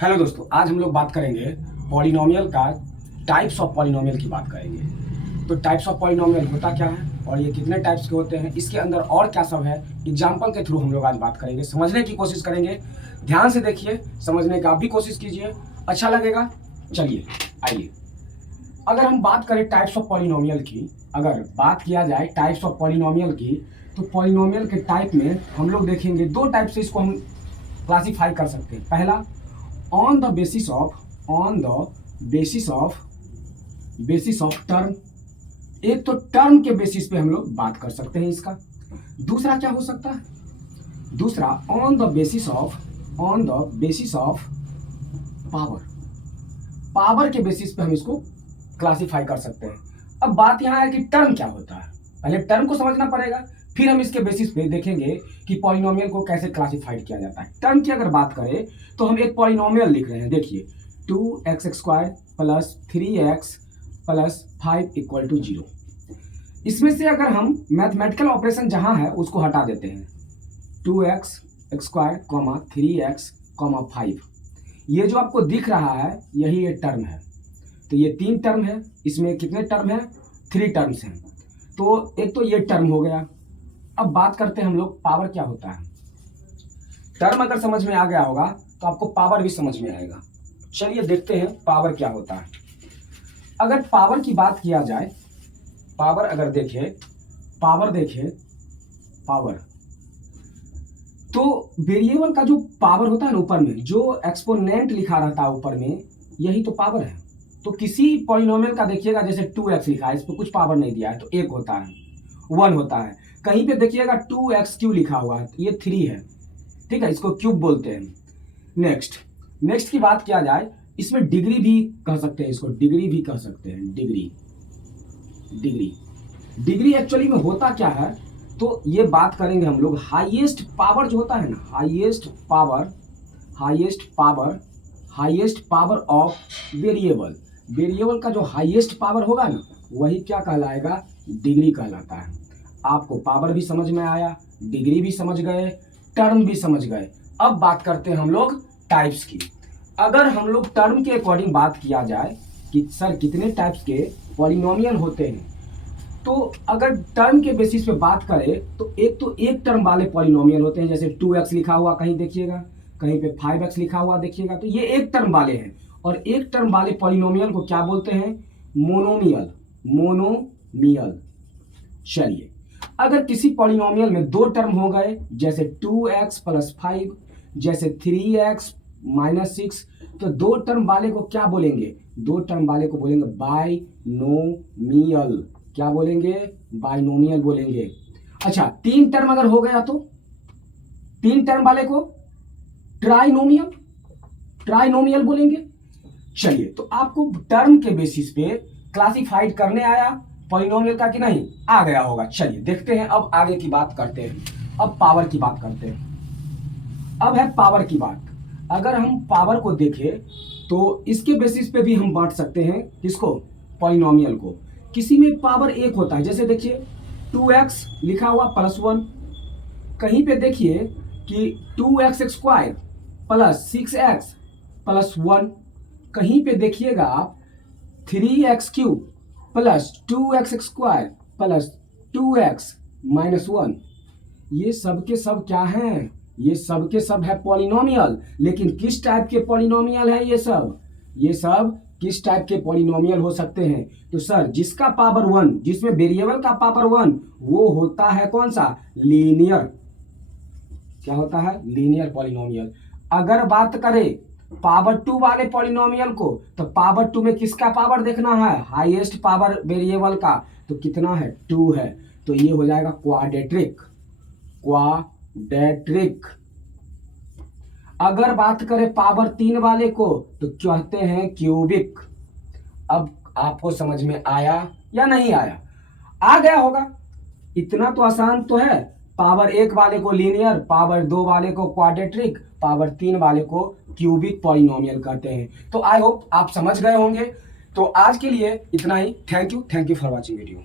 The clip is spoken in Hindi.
हेलो दोस्तों, आज हम लोग बात करेंगे पॉलिनोमियल का टाइप्स ऑफ पॉलिनोमियल की बात करेंगे। तो टाइप्स ऑफ पॉलिनोमियल होता क्या है और ये कितने टाइप्स के होते हैं, इसके अंदर और क्या सब है, एग्जाम्पल के थ्रू हम लोग आज बात करेंगे, समझने की कोशिश करेंगे। ध्यान से देखिए, समझने का भी कोशिश कीजिए, अच्छा लगेगा। चलिए आइए, अगर हम बात करें टाइप्स ऑफ पॉलिनोमियल की, अगर बात किया जाए टाइप्स ऑफ पॉलिनोमियल की, तो पॉलिनोमियल के टाइप में हम लोग देखेंगे दो टाइप से इसको हम क्लासीफाई कर सकते हैं। पहला, on the basis of term. एक तो टर्म के बेसिस पे हम लोग बात कर सकते हैं इसका। दूसरा क्या हो सकता है? दूसरा on the basis of power. Power के बेसिस पे हम इसको क्लासिफाई कर सकते हैं। अब बात यहां है कि टर्म क्या होता है, पहले टर्म को समझना पड़ेगा, फिर हम इसके बेसिस पे देखेंगे कि पॉलिनोमियल को कैसे क्लासिफाइड किया जाता है। टर्म की अगर बात करें तो हम एक पॉलिनोमियल लिख रहे हैं, देखिए 2x² plus 3x plus 5 equal to 0। इसमें से अगर हम मैथमेटिकल ऑपरेशन जहां है उसको हटा देते हैं, 2x² 3x 5, ये जो आपको दिख रहा है यही ये टर्म है। तो ये 3 टर्म है, इसमें कितने टर्म है? 3 टर्म्स हैं। तो एक तो ये टर्म हो गया। अब बात करते हैं हम लोग पावर क्या होता है। टर्म अगर समझ में आ गया होगा तो आपको पावर भी समझ में आएगा। चलिए देखते हैं पावर क्या होता है। अगर पावर की बात किया जाए, पावर अगर देखें, पावर तो वेरिएबल का जो पावर होता है ना, ऊपर में जो एक्सपोनेंट लिखा रहता है ऊपर में, यही तो पावर है। तो किसी पॉलिनोमियल का देखिएगा, जैसे 2x लिखा है, इस पर कुछ पावर नहीं दिया है तो 1 होता है, 1 होता है। कहीं पे देखिएगा 2x³ लिखा हुआ है, ये 3 है, ठीक है, इसको क्यूब बोलते हैं। नेक्स्ट की बात किया जाए, इसमें डिग्री भी कह सकते हैं, इसको डिग्री भी कह सकते हैं। डिग्री एक्चुअली में होता क्या है, तो ये बात करेंगे हम लोग। हाईएस्ट पावर जो होता है ना, हाईएस्ट पावर ऑफ वेरिएबल का जो हाईएस्ट पावर होगा ना, वही क्या कहलाएगा? डिग्री कहलाता है। आपको पावर भी समझ में आया, डिग्री भी समझ गए, टर्म भी समझ गए। अब बात करते हैं हम लोग टाइप्स की। अगर हम लोग टर्म के अकॉर्डिंग बात किया जाए कि सर कितने टाइप्स के पॉलिनोमियल होते हैं, तो अगर टर्म के बेसिस पे बात करें तो एक टर्म वाले पॉलिनोमियल होते हैं, जैसे 2x लिखा हुआ कहीं देखिएगा, कहीं पे 5x लिखा हुआ देखिएगा, तो ये एक टर्म वाले हैं। और एक टर्म वाले पॉलिनोमियल को क्या बोलते हैं? मोनोमियल। चलिए, अगर किसी पॉलिनोमियल में 2 टर्म हो गए, जैसे 2x प्लस 5, जैसे 3x माइनस 6, तो 2 टर्म वाले को क्या बोलेंगे? 2 टर्म वाले को बोलेंगे बाइनोमियल। क्या बोलेंगे? बाइनोमियल बोलेंगे। अच्छा, 3 टर्म अगर हो गया तो 3 टर्म वाले को ट्राइनोमियल बोलेंगे। चलिए, तो आपको टर्म के बेसिस पे क्लासिफाइड करने आया पॉलिनोमियल का कि नहीं? आ गया होगा। चलिए देखते हैं, अब आगे की बात करते हैं। अब पावर की बात करते हैं। अब है पावर की बात। अगर हम पावर को देखें तो इसके बेसिस पे भी हम बांट सकते हैं, किसको? पॉलिनोमियल को। किसी में पावर 1 होता है, जैसे देखिए 2x लिखा हुआ प्लस 1, कहीं पे देखिए कि 2x² प्लस 6x प्लस 1, कहीं पे देखिएगा आप 3x³ plus 2x² plus 2x minus 1। ये सब के सब क्या हैं? ये सब के सब है पॉलिनोमियल। लेकिन किस टाइप के पॉलिनोमियल है ये सब किस टाइप के पॉलिनोमियल हो सकते हैं? तो सर, जिसका पावर 1, जिसमें वेरिएबल का पावर 1, वो होता है कौन सा? लीनियर। क्या होता है? Linear polynomial. अगर बात करें पावर 2 वाले पॉलिनोमियल को, तो पावर 2 में किसका पावर देखना है? हाईएस्ट पावर वेरिएबल का। तो कितना है? 2 है। तो ये हो जाएगा क्वाड्रेटिक। अगर बात करें पावर 3 वाले को, तो कहते हैं क्यूबिक। अब आपको समझ में आया या नहीं आया? आ गया होगा। इतना तो आसान तो है। पावर 1 वाले को लीनियर, पावर 2 वाले को क्वाड्रेटिक, पावर 3 वाले को क्यूबिक पॉलिनोमियल कहते हैं। तो आई होप आप समझ गए होंगे। तो आज के लिए इतना ही। Thank you for watching video.